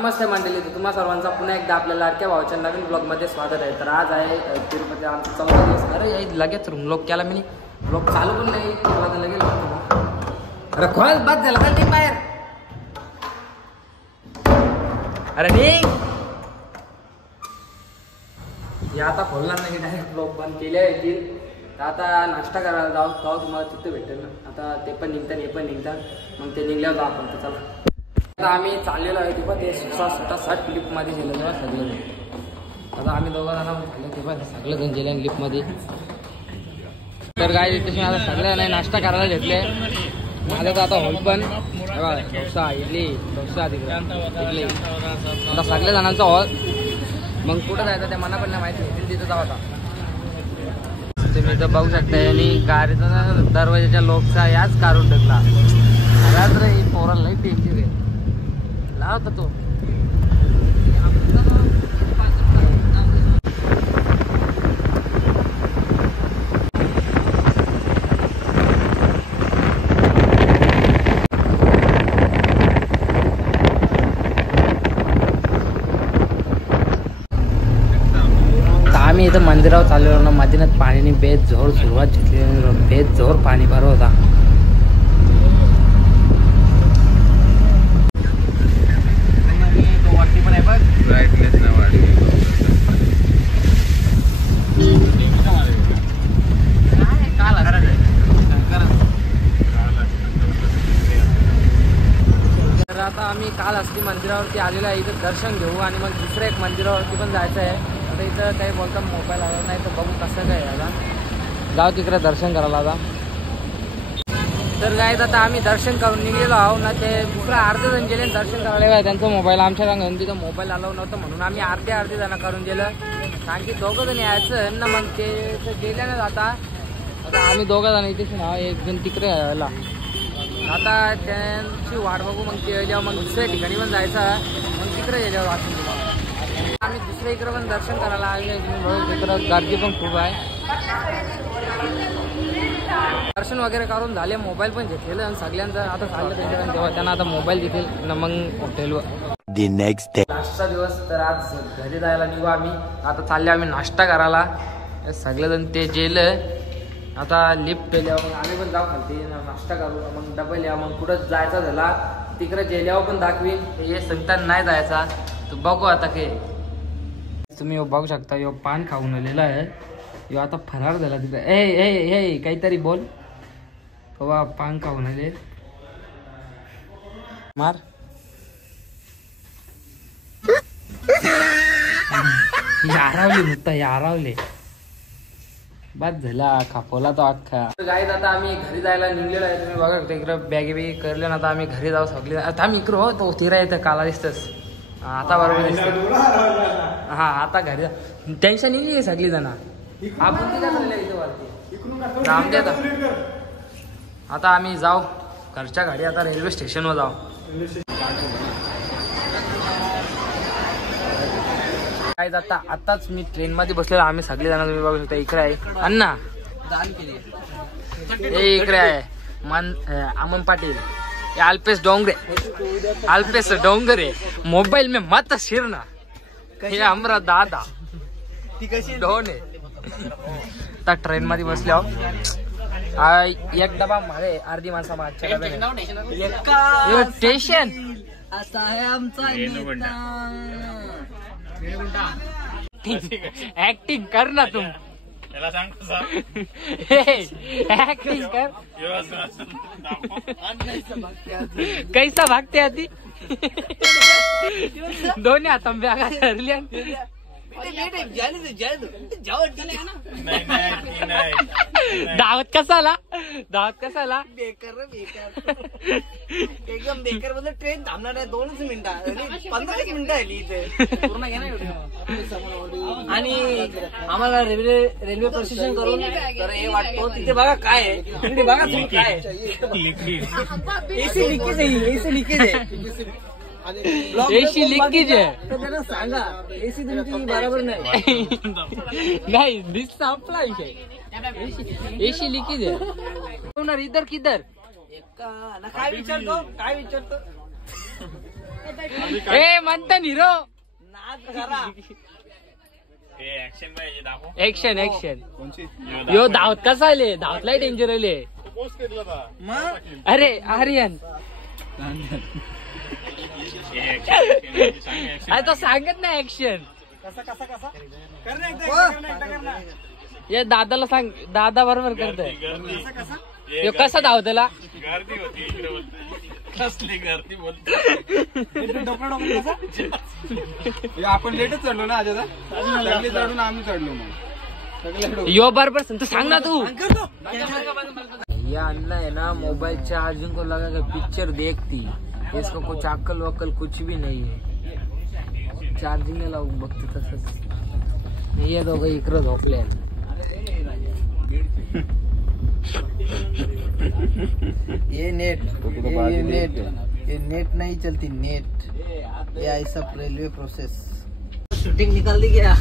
नमस्ते मंडळी, तर तुम्हा सर्वांचा पुन्हा एकदा आपल्या लाडक्या भावाच्या नवीन ब्लॉगमध्ये स्वागत आहे. तर आज आहे तिरुपती आमचा 14 दिवस. अरे लगेच रूम लॉक केला मी, ब्लॉग चालू पण नाही लगेच. अरे खोल बस झाला का टीम बाहेर. अरे निघ या आता खोलणार नाही, डायरेक्ट ब्लॉग बंद केले येतील. तर आता नाश्ता करायला जाऊ तुम्हाला तिथे भेटेल ना. आता ते पण निघतात हे पण निघतात, मग ते निघल्यावर जाऊ आपण. तर चला आता आम्ही चाललेलो आहे ते पण ते स्वतः लिफ्टमध्ये गेलो तेव्हा सगळे. आता आम्ही दोघं जण झालं ते पण सगळे जण गेले लिफ्टमध्ये. तर काय तिथे आता सगळे नाही नाश्ता करायला घेतले. माझं तर आता हॉल पण डोसा इडली डोसा इडली आता सगळ्या जणांचा हॉल. मग कुठं जायचं ते मला पण नाही माहिती, तिथं जाऊ. आता तुम्ही तर बघू शकता आणि गाडीचा दरवाजाच्या लोकचा याच काढून टाकला. रे पोराला लई टेन्शन आहे लावता तो. आम्ही इथं मंदिरावर चाललेलो ना. मदिनात पाणीने बेजोर सुरुवात घेतली, बेजोर पाणी भर होता. तर आता आम्ही काल असती मंदिरावरती आलेलो आहे. इथं दर्शन घेऊ आणि मग दुसऱ्या एक मंदिरावरती पण जायचं आहे. आता इथं काही बोलता मोबाईल आला नाही, तर बघू कसं काय आता जाऊ तिकडे दर्शन करायला. आता तर गायत आता आम्ही दर्शन करून निघलेलो आहो ना. ते दुसरा अर्धे जण गेले दर्शन करायला, त्यांचा मोबाईल आमच्या घरून तिथं मोबाईल अलाव नव्हतं म्हणून आम्ही अर्धे जण करून गेलं. कारण की दोघं जण यायचं ना, मग ते गेले ना. आता आम्ही दोघं जण इथेच ना, एक जण तिकडे यायला. आता त्यांची वाट बघू, मग ते जेव्हा मग दुसऱ्या ठिकाणी पण जायचं, मग तिकडे गेल्यावर वाटून आम्ही दुसऱ्या इकडे पण दर्शन करायला आले. तिकडं गर्दी पण खूप आहे. दर्शन वगैरे करून झाले, मोबाईल पण घेतलेलं आणि सगळ्यांचं आता चाललं त्यांच्याकडे. तेव्हा त्यांना आता मोबाईल देतील ना मग हॉटेलवर. The next day. लास्टचा दिवस तर आज घरी जायला निघू आम्ही. आता चालले आम्ही नाश्ता करायला. सगळेजण ते जेलं आता लिफ्ट पेल्यावर मग आम्ही पण जाऊ खालते नाश्ता करू, मग डबल या. मग कुठं जायचा झाला तिकडे जेल्यावर पण दाखवीन. हे संतान नाही जायचा तर बघू आता काय. तुम्ही बघू शकता यो पान खाऊन आलेला आहे. यो आता फरार झाला तिथं. ए काहीतरी बोल बाबा. पान खाऊन आले मार. यारावले नुसता यारावले. बस झाला खापवला तो अख्खा. गाईत आता आम्ही घरी जायला निघलेलो आहे. तुम्ही बघा इकडं बॅगे बिगे करले ना. आता आम्ही घरी जाऊ सगळे. आता आम्ही इकडं हो तो तिरा येतं काला दिसतस. आता बरोबर दिसत. हा आता घरी टेन्शन नाही सगळी जण. आपण इथं राम द्या. आता आम्ही जाऊ घरच्या गाडी. आता रेल्वे स्टेशनवर जाऊ. काय आता आताच मी ट्रेन मध्ये बसलेलो. आम्ही सगळे जण तुम्ही बघू शकता. इकडे आहे अण्णा, इकडे आहे अमन पाटील, अल्पेश डोंगरे मोबाईल में मत शिरना. हे हमरा दादा डोन आहे. आता ट्रेन मध्ये बसले आहो. एक डबा मागे अर्धी माणसा मागच्या डब्याने स्टेशन असा आहे आमचा. ऍक्टिंग कर ना तुम. ऍक्टिंग कर. कैसा भागते आधी दोन्ही हात बॅगा धरल्या. दावत कसाला बेकार एकदम बेकार. म्हणजे ट्रेन थांबणार आहे 2च मिनिटं 15 मिनिटं आली इथे पूर्ण घ्या ना. आणि आम्हाला रेल्वे प्रशासन करून तर हे वाटतो तिथे बघा काय आहे. तिथे बघा तुम्ही काय एसी लिकेज आहे. एसी लिकेज आहे तर त्यांना सांगा. एसी तुमची बरोबर नाही दिस संपला विषय. एसी लिकेज आहे. इधर किधर काय विचारतो ए म्हणता हिरो ऍक्शन यो धावत कसा आले धावतलाय डेंजर आले अरे आर्यन अरे तो सांगत नाही ऍक्शन या दादाला सांग दादा बरोबर करतोय यो कसा धावतला आपण लेटच चढलो ना आज चढून आम्ही चढलो मग यो बरोबर तू सांग ना तू ये अन्ना है ना मोबाइल चार्जिंग को लगा के पिक्चर देखती इसको कुछ अक्कल वक्कल कुछ भी नहीं है चार्जिंग लावून बघते तसंच ये दोघं इकडं झोपले ये नेट ये नेट नहीं चलती नेट ये ऐसा रेलवे प्रोसेस शूटिंग निकाल दी गया